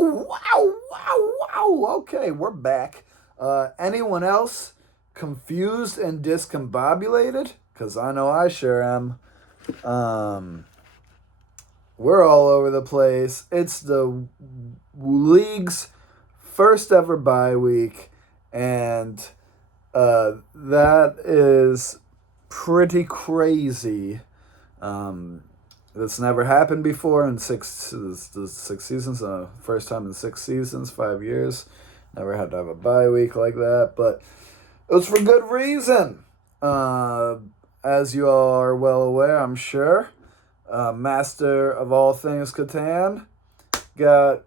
Woo! Wow! Wow! Wow! Okay, we're back. Anyone else confused and discombobulated? Because I know I sure am. Um, we're all over the place. It's the league's first ever bye week, and that is pretty crazy. Um, that's never happened before in six seasons. First time in 6 seasons, 5 years. Never had to have a bye week like that, but it was for good reason. Uh, as you all are well aware, I'm sure. Master of all things Catan got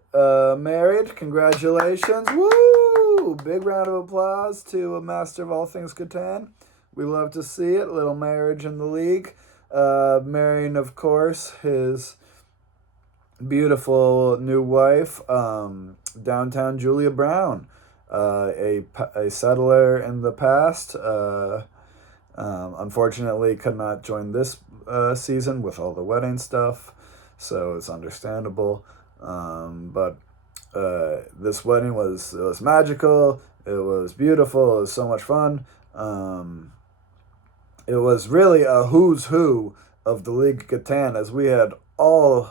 married. Congratulations! Woo! Big round of applause to a master of all things Catan. We love to see it. Little marriage in the league. Marrying, of course, his beautiful new wife, downtown Julia Brown, a settler in the past. Unfortunately, could not join this season with all the wedding stuff, so it's understandable. But this wedding was magical. It was beautiful. It was so much fun. It was really a who's who of the League of Catan, as we had a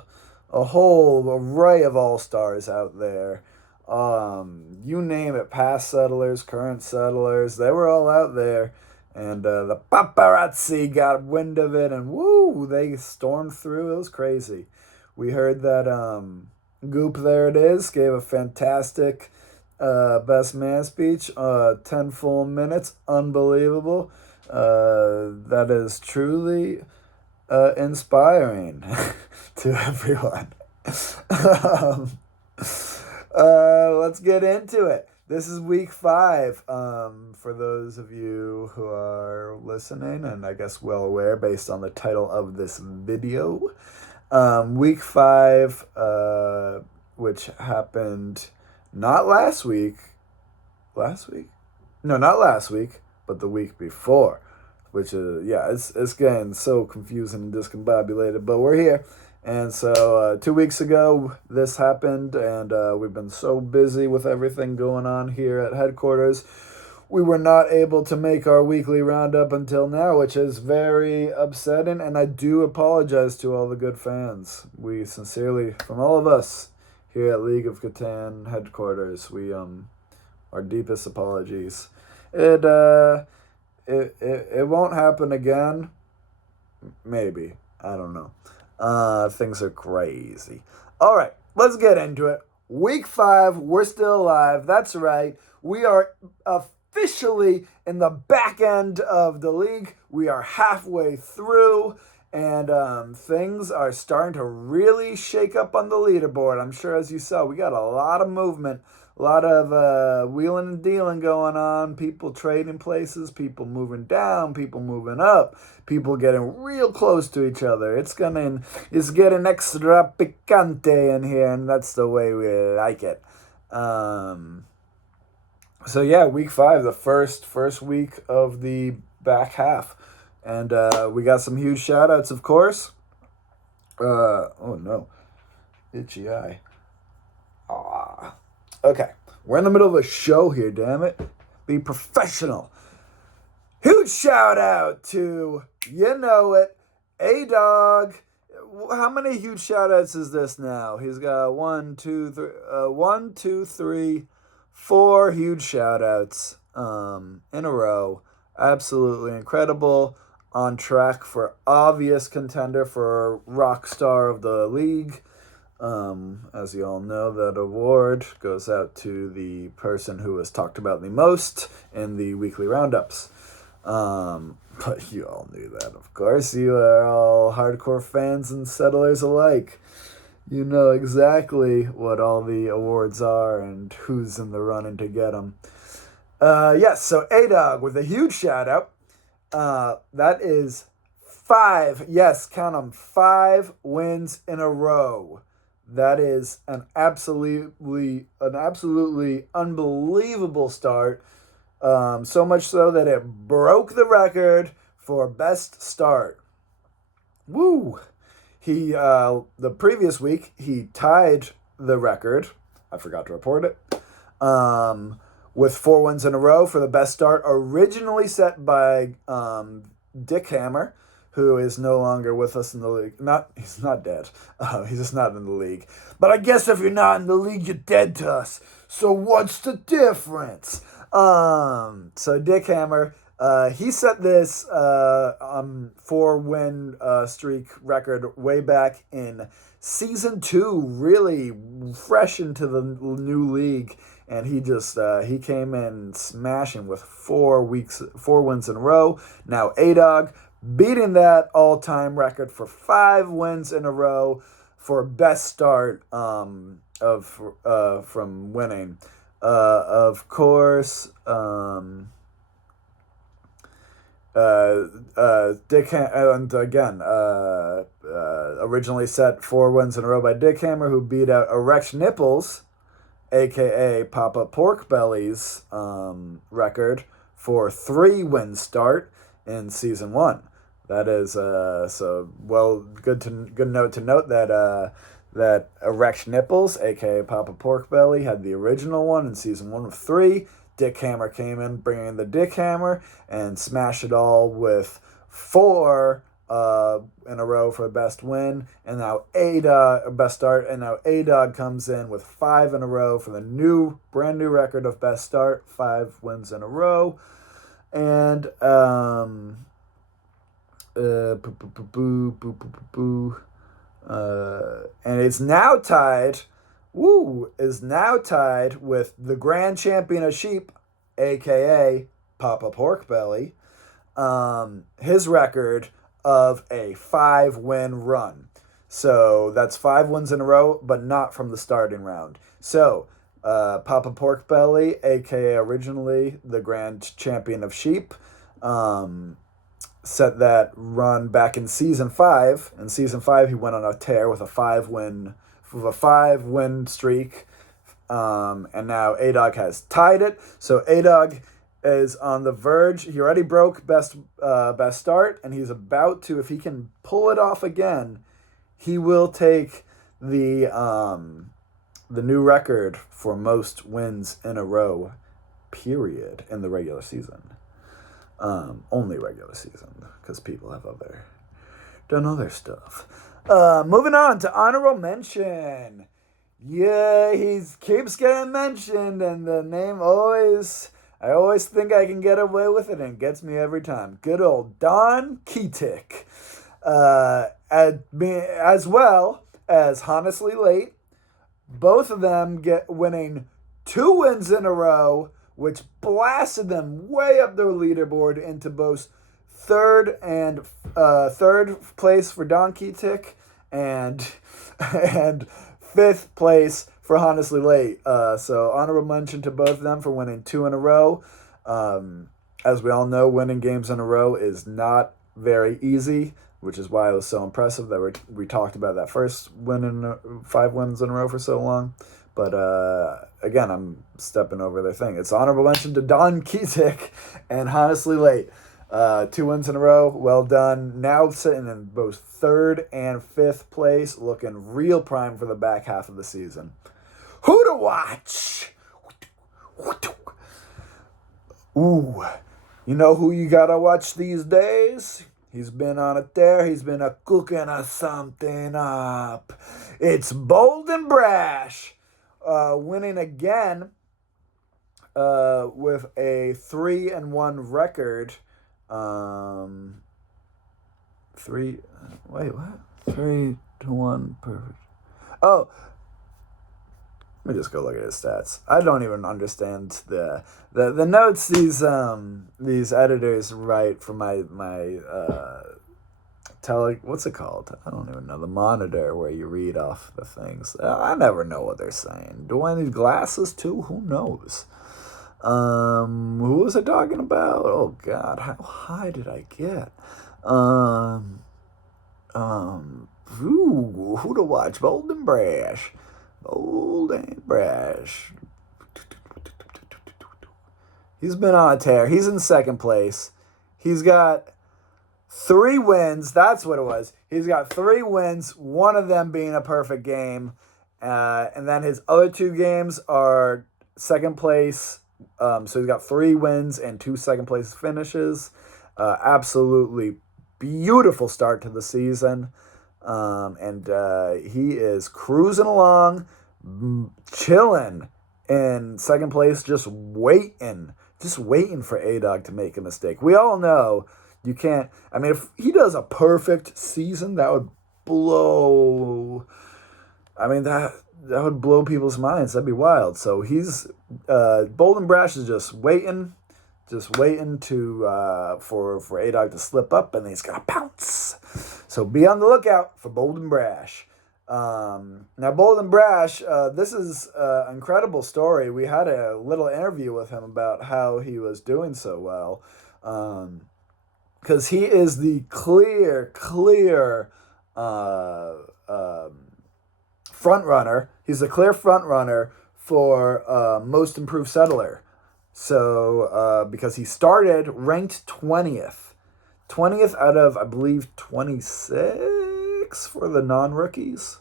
whole array of all stars out there. You name it, past settlers, current settlers, they were all out there. And the paparazzi got wind of it, and woo, they stormed through. It was crazy. We heard that Goop, there it is, gave a fantastic best man speech. 10 full minutes, unbelievable. That is truly inspiring to everyone. um, let's get into it. This is week 5. For those of you who are listening, and I guess well aware based on the title of this video, week 5, which happened not last week. Last week? No, not last week, but the week before. Which is, yeah, it's getting so confusing and discombobulated, but we're here. And so 2 weeks ago, this happened, and we've been so busy with everything going on here at headquarters. We were not able to make our weekly roundup until now, which is very upsetting, and I do apologize to all the good fans. We sincerely, from all of us here at League of Catan headquarters, our deepest apologies. It won't happen again. Maybe. I don't know. Things are crazy. All right, let's get into it. Week 5, we're still alive. That's right. We are officially in the back end of the league. We are halfway through, and things are starting to really shake up on the leaderboard. I'm sure, as you saw, we got a lot of movement. A lot of wheeling and dealing going on, people trading places, people moving down, people moving up, people getting real close to each other. It's getting extra picante in here, and that's the way we like it. So yeah, week 5, the first week of the back half. And we got some huge shout outs, of course. Oh no. Itchy eye. Ah. Okay, we're in the middle of a show here, damn it. Be professional. Huge shout out to, you know it, A-Dog. How many huge shout outs is this now? He's got 4 huge shout outs in a row. Absolutely incredible. On track for obvious contender for rock star of the league. As you all know, that award goes out to the person who was talked about the most in the weekly roundups. But you all knew that, of course. You are all hardcore fans and settlers alike. You know exactly what all the awards are and who's in the running to get them. Yes, so A-Dog with a huge shout out. That is 5, yes, count them, 5 wins in a row. That is an absolutely unbelievable start. So much so that it broke the record for best start. Woo! The previous week he tied the record I forgot to report it. With 4 wins in a row for the best start, originally set by Dick Hammer, who is no longer with us in the league. He's not dead. He's just not in the league. But I guess if you're not in the league, you're dead to us. So what's the difference? So Dick Hammer, he set this 4-win streak record way back in season 2, really fresh into the new league. And he just he came in smashing with 4 wins in a row. Now A-Dog beating that all-time record for 5 wins in a row for best start from winning. Of course, Dick and again, originally set 4 wins in a row by Dick Hammer, who beat out Erect Nipples, aka Papa Pork Belly's record for 3-win start in season 1. That is good note to note that Erect Nipples, aka Papa Pork Belly, had the original one in season 1 with 3. Dick Hammer came in, bringing in the Dick Hammer, and smashed it all with 4 in a row for the best win. And now best start. And now A-Dog comes in with 5 in a row for the brand new record of best start, 5 wins in a row. And and it's now tied. Is now tied with the grand champion of sheep, aka Papa Pork Belly. His record of a 5-win run. So that's 5 wins in a row, but not from the starting round. So Papa Pork Belly, aka originally the grand champion of sheep, set that run back in season 5. In season 5, he went on a tear with a 5-win streak. And now A-Dog has tied it. So A-Dog is on the verge. He already broke best start, and he's about to, if he can pull it off again, he will take the new record for most wins in a row, period, in the regular season. Only regular season, because people have done other stuff. Moving on to honorable mention. Yeah, he keeps getting mentioned, and the name I always think I can get away with it, and gets me every time. Good old Don Keatic. As well as Honestly Late. Both of them winning 2 wins in a row, which blasted them way up their leaderboard into both third place for Don Keatic and 5th place for Honestly Late. So honorable mention to both of them for winning 2 in a row. As we all know, winning games in a row is not very easy, which is why it was so impressive that we talked about that first 5 wins in a row for so long. But again, I'm stepping over their thing. It's honorable mention to Don Keatic and Honestly Late. 2 wins in a row, well done. Now sitting in both 3rd and 5th place, looking real prime for the back half of the season. Who to watch? Ooh, you know who you gotta watch these days? He's been on a tear. He's been cooking something up. It's Bold and Brash. Winning again with a 3-1 record. 3-1 perfect. Oh, let me just go look at his stats. I don't even understand the notes these editors write for my what's it called? I don't even know. The monitor where you read off the things. I never know what they're saying. Do I need glasses too? Who knows? Who was I talking about? Oh God, how high did I get? Who to watch? Bold and Brash. Bold and Brash. He's been on a tear. He's in 2nd place. He's got 3 wins. That's what it was. He's got 3 wins, one of them being a perfect game. And then his other 2 games are second place. So he's got 3 wins and 2 second place finishes. Absolutely beautiful start to the season. And he is cruising along, chilling in second place, just waiting for A-Dog to make a mistake. We all know you can't. I mean, if he does a perfect season, that would blow. I mean, that would blow people's minds. That'd be wild. So he's Bold and Brash is just waiting to for A-Dog to slip up, and then he's gonna pounce. So be on the lookout for Bold and Brash. Now, Bold and Brash, this is an incredible story. We had a little interview with him about how he was doing so well. Because he is the clear front runner. He's the clear front runner for most improved settler. So because he started ranked 20th out of, I believe, 26 for the non-rookies.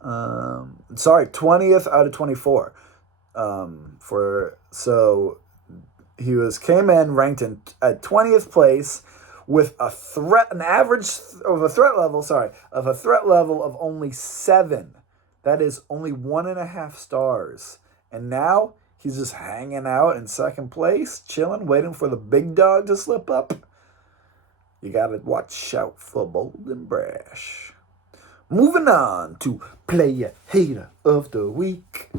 20th out of 24. He came in ranked at 20th place with a threat level of only 7. That is only 1.5 stars. And now he's just hanging out in second place, chilling, waiting for the big dog to slip up. You gotta watch out for Bold and Brash. Moving on to Player Hater of the Week.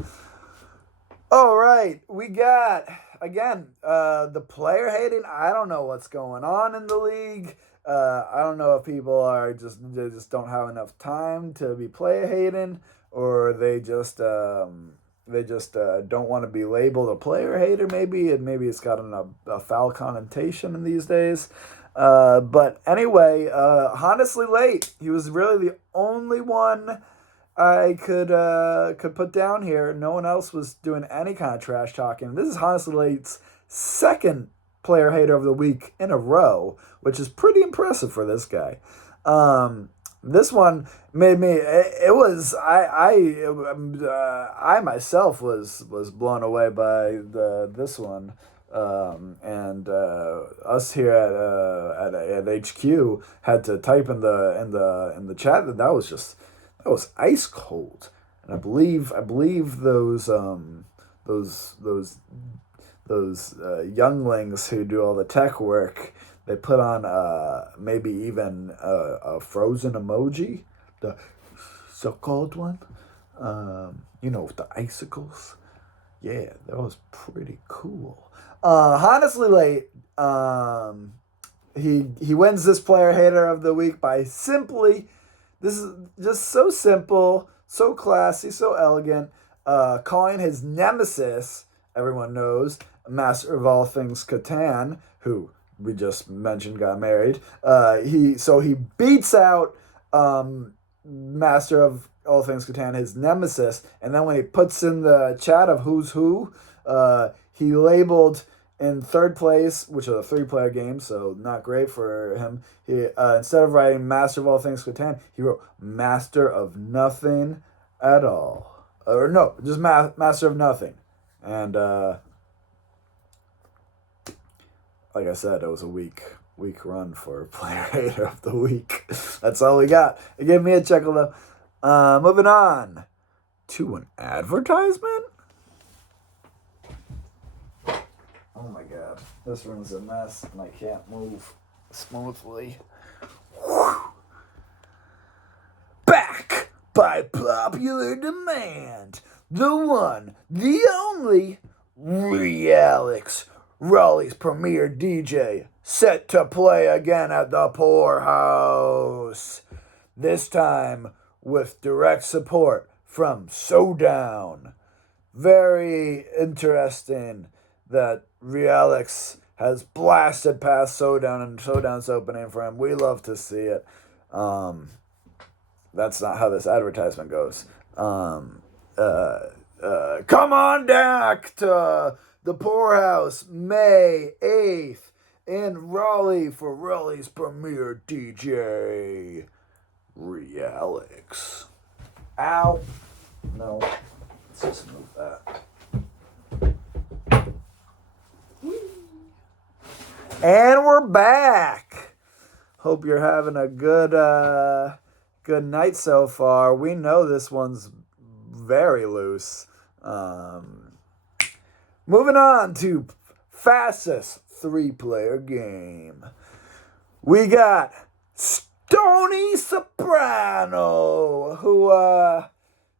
All right, we got, again, the player hating. I don't know what's going on in the league. I don't know if people they just don't have enough time to be player hating, or they just don't want to be labeled a player hater. Maybe it's got a foul connotation in these days. But anyway, Honestly Late. He was really the only one I could put down here. No one else was doing any kind of trash talking. This is Honestly Late's second player hater of the week in a row, which is pretty impressive for this guy. This one made me. It was I myself was blown away by this one. And us here at HQ had to type in the chat that was ice cold. And I believe those younglings who do all the tech work, they put on maybe even a frozen emoji, the so-called one, with the icicles. Yeah, that was pretty cool. Honestly Late, he wins this player hater of the week by simply, this is just so simple, so classy, so elegant, calling his nemesis, everyone knows, master of all things Catan, who we just mentioned got married. He beats out master of all things Catan, his nemesis, and then when he puts in the chat of who's who, he labeled in third place, which is a 3-player game, so not great for him. He instead of writing Master of All Things Catan, he wrote Master of Nothing at all. Or no, just Master of Nothing. And like I said, it was a weak run for Player Hater of the Week. That's all we got. It gave me a chuckle though. Moving on to an advertisement. Oh my god, this room's a mess and I can't move smoothly. Whew. Back by popular demand, the one, the only, Realix, Raleigh's premier DJ, set to play again at the Poorhouse. This time with direct support from Sodown. Very interesting that Realix has blasted past Sodown and Sodown's opening for him. We love to see it. That's not how this advertisement goes. Come on back to the Poorhouse May 8th in Raleigh for Raleigh's premier DJ, Realix. Ow. No. Let's just move that. And we're back. Hope you're having a good night so far. We know this one's very loose. Moving on to fastest 3-player game. We got Stony Soprano, who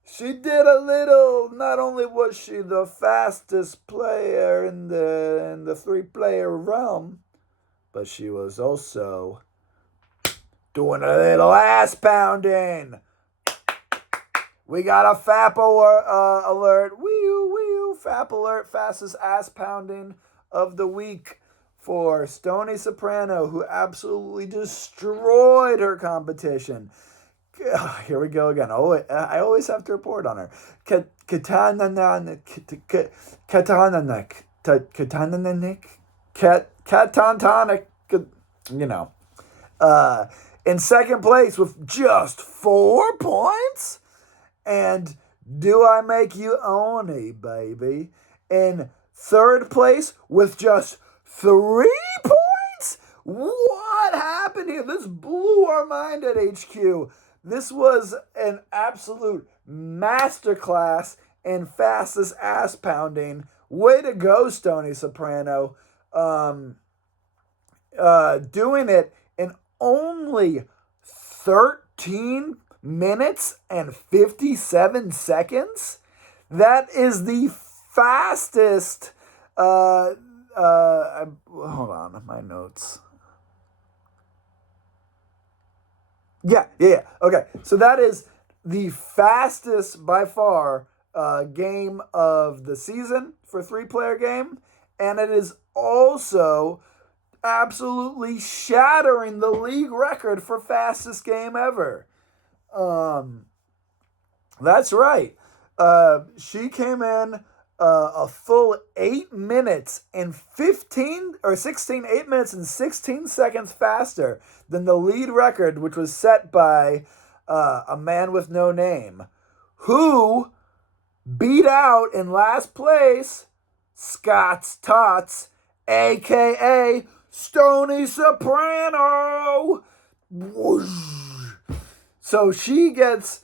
she did a little. Not only was she the fastest player in the 3-player realm, but she was also doing a little ass pounding. We got a FAP alert. Wee-oo, FAP alert, fastest ass pounding of the week for Stony Soprano, who absolutely destroyed her competition. Here we go again. Oh, I always have to report on her. Katananik. You know. In second place with just 4 points. And do I make you Oni, baby? In third place with just 3 points? What happened here? This blew our mind at HQ. This was an absolute masterclass in fastest ass pounding. Way to go, Stony Soprano. Doing it in only 13 minutes and 57 seconds. That is the fastest. Hold on, my notes. Yeah. Okay, so that is the fastest by far game of the season for 3-player game, and it is also absolutely shattering the league record for fastest game ever. That's right. She came in a full 8 minutes and 8 minutes and 16 seconds faster than the lead record, which was set by a man with no name, who beat out in last place Scott's Tots, aka Stony Soprano. Whoosh. So she gets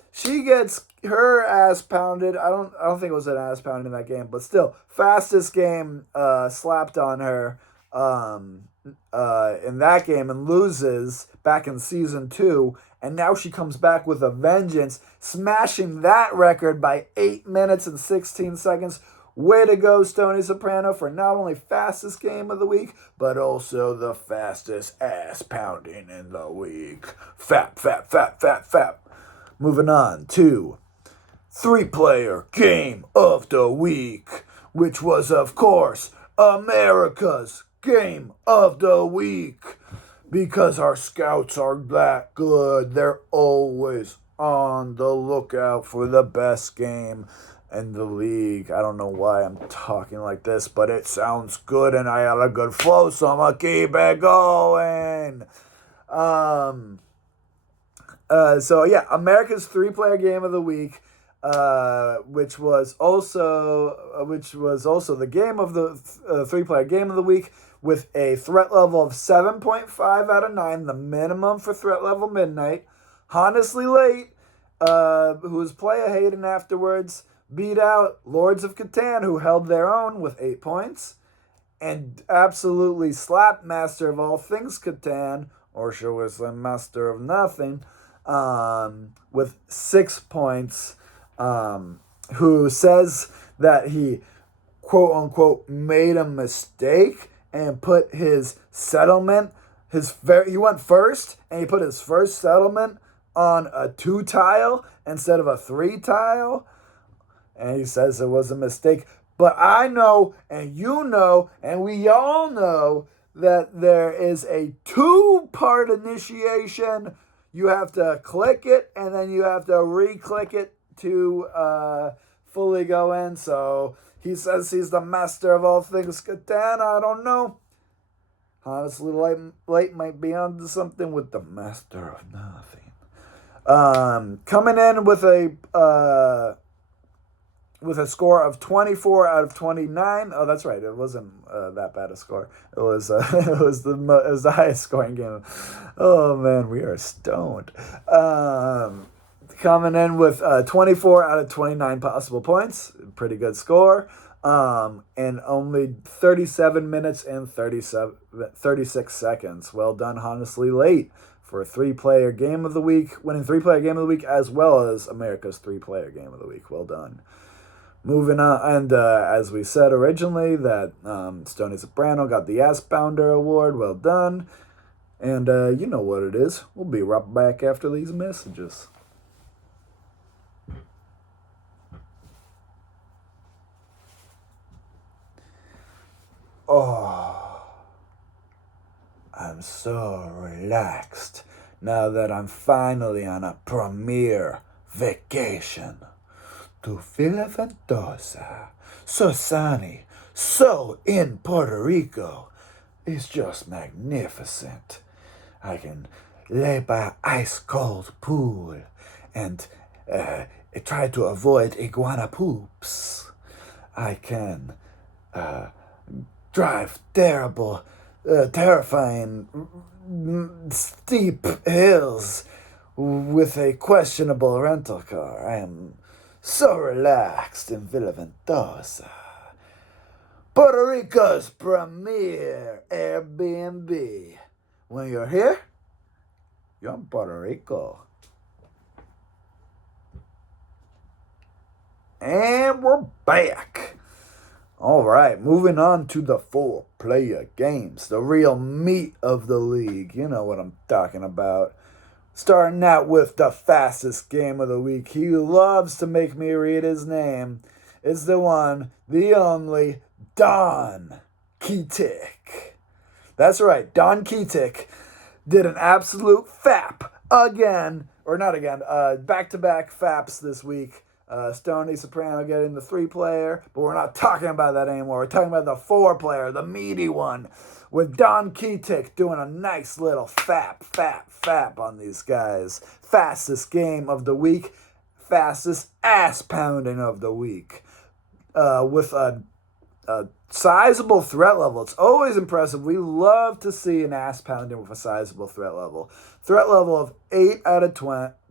her ass pounded. I don't think it was an ass pounding in that game, but still, fastest game slapped on her in that game and loses back in season 2. And now she comes back with a vengeance, smashing that record by 8 minutes and 16 seconds. Way to go, Stony Soprano, for not only fastest game of the week, but also the fastest ass pounding in the week. Fap. Moving on to 3-player game of the week, which was, of course, America's game of the week. Because our scouts are that good, they're always on the lookout for the best game in the league. I don't know why I'm talking like this, but it sounds good and I have a good flow, so I'm gonna keep it going. So yeah, America's 3-player game of the week, which was also the game of the 3-player game of the week, with a threat level of 7.5 out of 9, the minimum for threat level midnight. Honestly Late, who was Playa Hayden afterwards, beat out Lords of Catan, who held their own with 8 points, and absolutely slapped Master of All Things Catan, or shall we say Master of Nothing, with 6 points, who says that he, quote-unquote, made a mistake and put his settlement, he went first, and he put his first settlement on a 2 tile instead of a 3 tile. And he says it was a mistake. But I know, and you know, and we all know that there is a 2-part initiation. You have to click it, and then you have to re-click it to fully go in. So he says he's the master of all things Catan. I don't know. Honestly, Late might be onto something with the master of nothing. Coming in with a score of 24 out of 29. Oh, that's right. It wasn't that bad a score. It was it was the highest scoring game. Oh man, we are stoned. Coming in with 24 out of 29 possible points. Pretty good score. In only 37 minutes and 36 seconds. Well done, honestly late for a three-player game of the week, winning three-player game of the week as well as America's three-player game of the week. Well done. Moving on, and as we said originally, that Stoney Soprano got the Ass Pounder Award. Well done. And you know what it is. We'll be right back after these messages. Oh, I'm so relaxed now that I'm finally on a premier vacation to Villa Ventosa. So sunny, so in Puerto Rico. It's just magnificent. I can lay by ice cold pool and try to avoid iguana poops. I can drive terrifying, steep hills with a questionable rental car. I am so relaxed in Villa Ventosa, Puerto Rico's premier Airbnb. When you're here, you're in Puerto Rico. And we're back. All right, moving on to the four-player games, the real meat of the league. You know what I'm talking about. Starting out with the fastest game of the week. He loves to make me read his name. It's the one, the only, Don Keatic. That's right, Don Keatic did an absolute fap again, or not again, back-to-back faps this week. Stoney Soprano getting the three-player, but we're not talking about that anymore. We're talking about the four-player, the meaty one, with Don Keatic doing a nice little fap on these guys. Fastest game of the week, fastest ass-pounding of the week, with a sizable threat level. It's always impressive. We love to see an ass-pounding with a sizable threat level. Threat level of 8 out of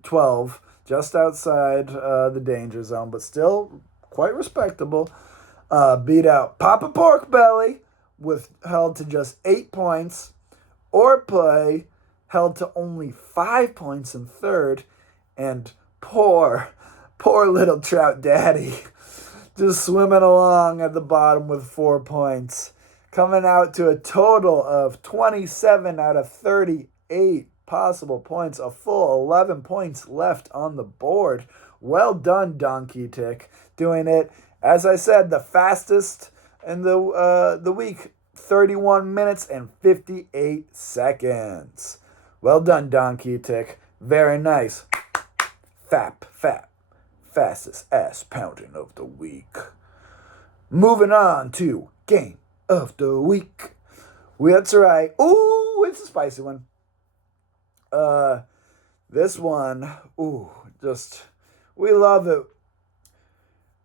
12. Just outside the danger zone, but still quite respectable. Beat out Papa Pork Belly, held to just 8 points. Or Play, held to only 5 points in third. And poor little Trout Daddy, just swimming along at the bottom with 4 points. Coming out to a total of 27 out of 38 possible points, a full 11 points left on the board. Well done, Don Keatic, doing it, as I said, the fastest in the week, 31 minutes and 58 seconds. Well done, Don Keatic. Very nice. Fap. Fastest ass pounding of the week. Moving on to game of the week. That's right. Ooh, it's a spicy one. This one, we love it.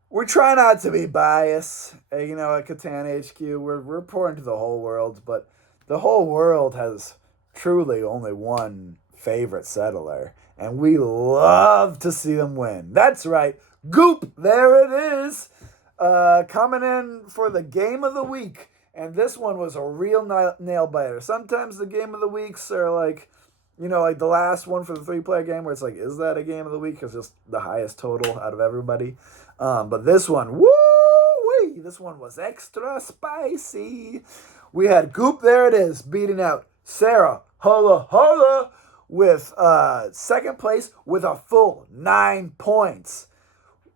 We try not to be biased, at Catan HQ. We're reporting to the whole world, but the whole world has truly only one favorite settler, and we love to see them win. That's right, Goop, there it is, coming in for the game of the week, and this one was a real nail biter. Sometimes the game of the weeks are like the last one for the three-player game where it's like, is that a game of the week? It's just the highest total out of everybody. But this one, woo-wee! This one was extra spicy. We had Goop, there it is, beating out Sarah Holla with second place with a full 9 points.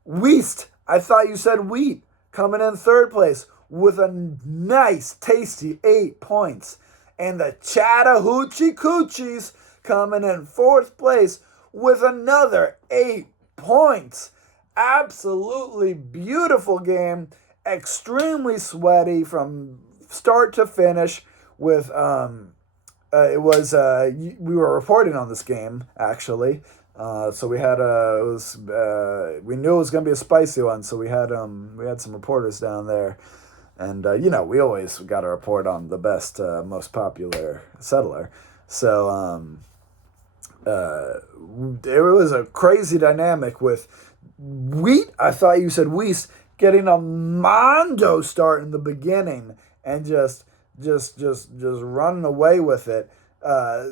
Weast, I thought you said Wheat, coming in third place with a nice, tasty 8 points. And the Chattahoochee Coochies coming in fourth place with another 8 points. Absolutely beautiful game. Extremely sweaty from start to finish. We were reporting on this game, actually. So we had we knew it was gonna be a spicy one, so we had some reporters down there, and we always got to report on the best, most popular settler. So it was a crazy dynamic with Wheat. I thought you said Weiss getting a mondo start in the beginning and just running away with it.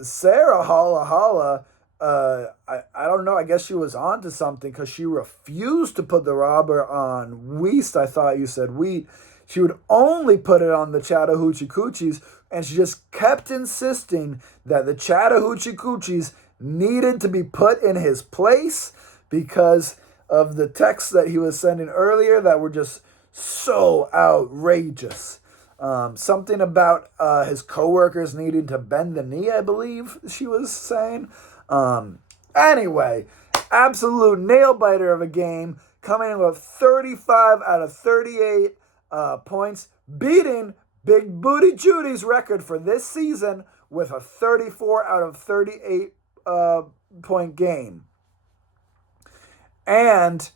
Sarah Holla Holla, I don't know. I guess she was onto something because she refused to put the robber on Weiss. I thought you said Wheat. She would only put it on the Chattahoochee Coochies, and she just kept insisting that the Chattahoochee Coochies needed to be put in his place because of the texts that he was sending earlier that were just so outrageous. Something about his coworkers needing to bend the knee, I believe she was saying. Anyway, absolute nail biter of a game, coming in with 35 out of 38 points, beating Big Booty Judy's record for this season with a 34 out of 38 point game. And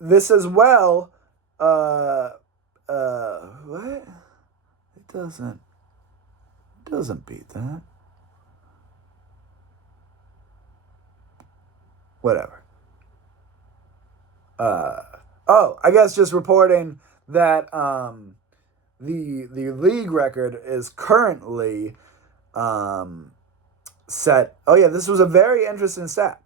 this as well, what? It doesn't beat that. Whatever. I guess just reporting that the league record is currently set. Oh yeah, this was a very interesting stat.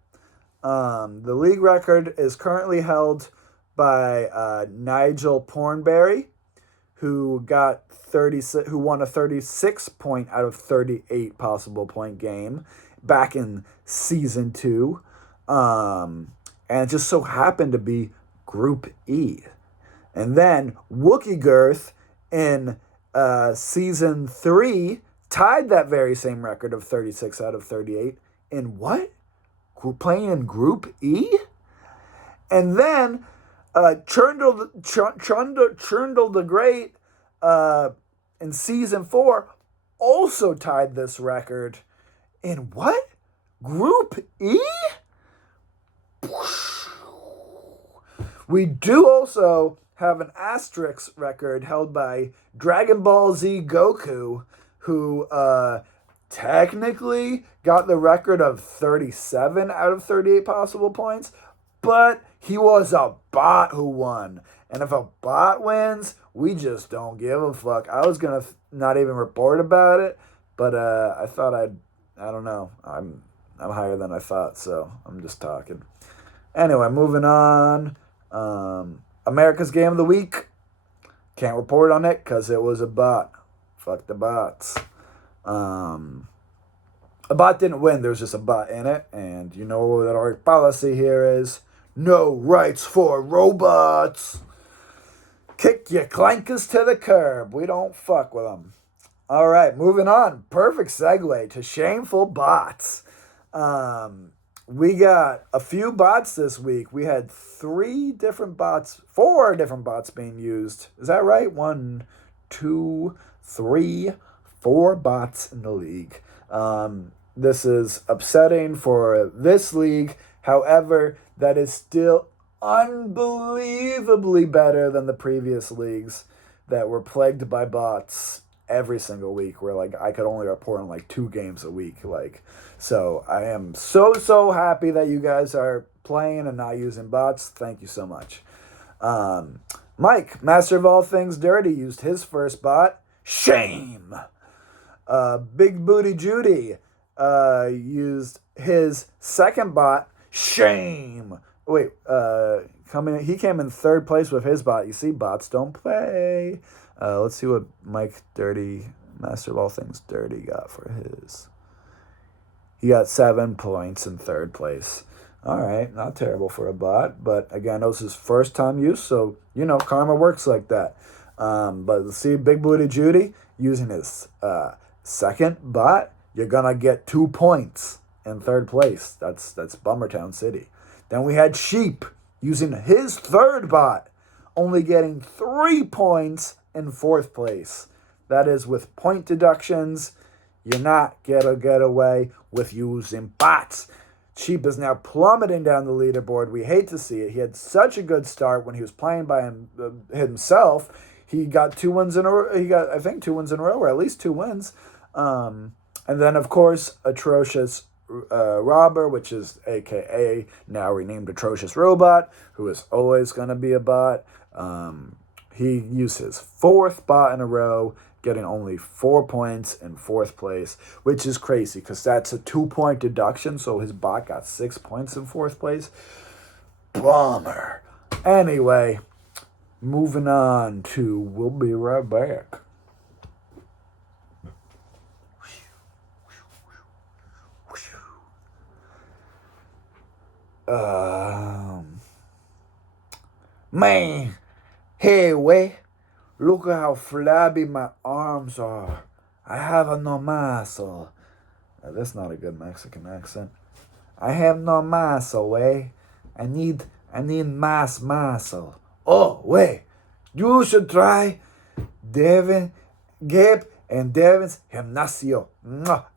The league record is currently held by Nigel Pornberry, who won a 36 point out of 38 possible point game back in season 2. And it just so happened to be Group E. And then Wookie Girth in season 3 tied that very same record of 36 out of 38 in what? Playing in Group E? And then Churndle the Great in season 4 also tied this record in what? Group E? We do also have an asterisk record held by Dragon Ball Z Goku, who technically got the record of 37 out of 38 possible points, but he was a bot who won. And if a bot wins, we just don't give a fuck. I was going to not even report about it, but I thought I don't know. I'm higher than I thought, so I'm just talking. Anyway, moving on. America's Game of the Week. Can't report on it because it was a bot. Fuck the bots. A bot didn't win. There was just a bot in it. And you know what our policy here is. No rights for robots. Kick your clankers to the curb. We don't fuck with them. All right, moving on. Perfect segue to shameful bots. We got a few bots this week. We had 4 different bots being used. Is that right? 1, 2, 3, 4 bots in the league. This is upsetting for this league. However, that is still unbelievably better than the previous leagues that were plagued by bots every single week, where like I could only report on like 2 games a week. So I am so happy that you guys are playing and not using bots. Thank you so much. Mike, master of all things dirty, used his first bot. Shame. Big Booty Judy used his second bot. Shame. Wait, he came in 3rd place with his bot. You see, bots don't play. Let's see what Mike Dirty, master of all things dirty, got for his. He got 7 points in 3rd place. All right, not terrible for a bot, but again, it was his first time use, so karma works like that. But let's see, Big Booty Judy using his second bot. You're gonna get 2 points in 3rd place. That's Bummertown City. Then we had Sheep using his 3rd bot, only getting 3 points in 4th place. That is with point deductions. You're not gonna get away with using bots. Cheap is now plummeting down the leaderboard. We hate to see it. He had such a good start when he was playing by himself. He got 2 wins in a row. He got, I think, 2 wins in a row, or at least 2 wins. And then, of course, Atrocious Robber, which is AKA now renamed Atrocious Robot, who is always going to be a bot. He used his 4th bot in a row, getting only 4 points in 4th place, which is crazy because that's a 2-point deduction. So his bot got 6 points in 4th place. Bummer. Anyway, moving on to, we'll be right back. Man, hey, wait. Look at how flabby my arms are. I have no muscle. That's not a good Mexican accent. I have no muscle, eh? I need mass muscle. Oh, wait. You should try Gabe and Devin's Gimnasio.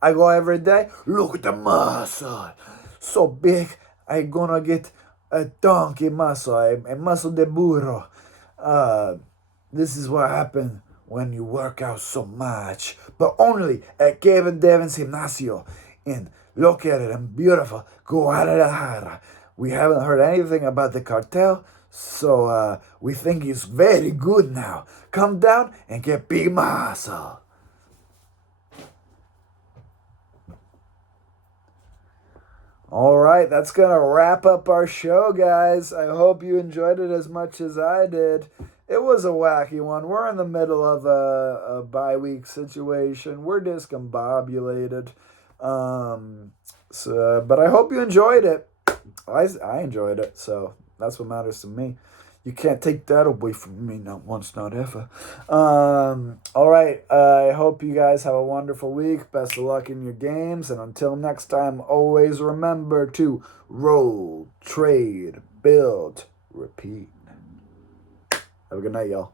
I go every day. Look at the muscle. So big, I gonna get a donkey muscle, a muscle de burro. This is what happens when you work out so much. But only at Kevin Devin's Gimnasio in look at it and beautiful Guadalajara. We haven't heard anything about the cartel, so we think he's very good now. Come down and get big muscle. All right, that's going to wrap up our show, guys. I hope you enjoyed it as much as I did. It was a wacky one. We're in the middle of a bye-week situation. We're discombobulated. But I hope you enjoyed it. I enjoyed it, so that's what matters to me. You can't take that away from me, not once, not ever. All right, I hope you guys have a wonderful week. Best of luck in your games. And until next time, always remember to roll, trade, build, repeat. Have a good night, y'all.